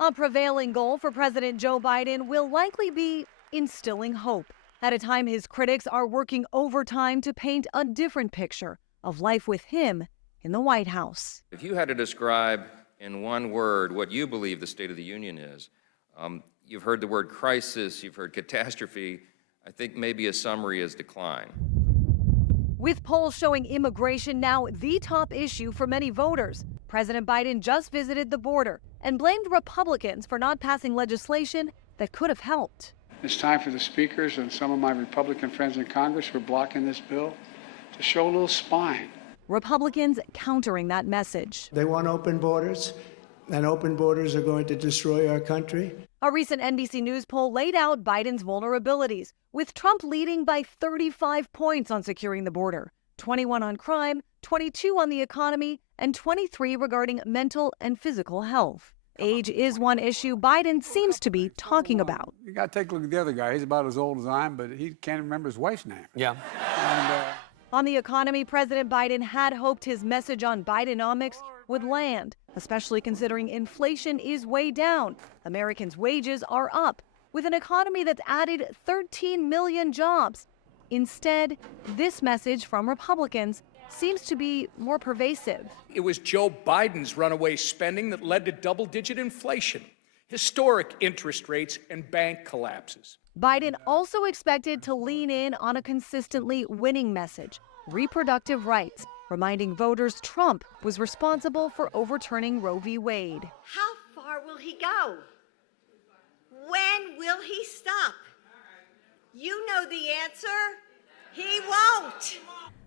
A prevailing goal for President Joe Biden will likely be instilling hope at a time his critics are working overtime to paint a different picture of life with him in the White House. If you had to describe in one word what you believe the State of the Union is, you've heard the word crisis, you've heard catastrophe. I think maybe a summary is decline. With polls showing immigration now the top issue for many voters, President Biden just visited the border and blamed Republicans for not passing legislation that could have helped. It's time for the speakers and some of my Republican friends in Congress who are blocking this bill to show a little spine. Republicans countering that message. They want open borders, and open borders are going to destroy our country. A recent NBC News poll laid out Biden's vulnerabilities, with Trump leading by 35 points on securing the border, 21 on crime, 22 on the economy, and 23 regarding mental and physical health. Age is one issue Biden seems to be talking about. You got to take a look at the other guy. He's about as old as I am, but he can't remember his wife's name. Yeah. And, On the economy, President Biden had hoped his message on Bidenomics would land, especially considering inflation is way down. Americans' wages are up, with an economy that's added 13 million jobs. Instead, this message from Republicans seems to be more pervasive. It was Joe Biden's runaway spending that led to double-digit inflation, historic interest rates, and bank collapses. Biden also expected to lean in on a consistently winning message, reproductive rights, reminding voters Trump was responsible for overturning Roe v. Wade. How far will he go? When will he stop? You know the answer. He won't.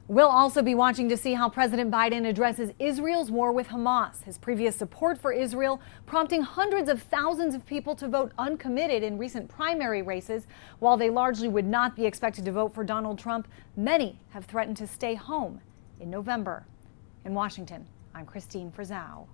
We'll also be watching to see how President Biden addresses Israel's war with Hamas, his previous support for Israel prompting hundreds of thousands of people to vote uncommitted in recent primary races. While they largely would not be expected to vote for Donald Trump, many have threatened to stay home in November. In Washington, I'm Christine Frizzau.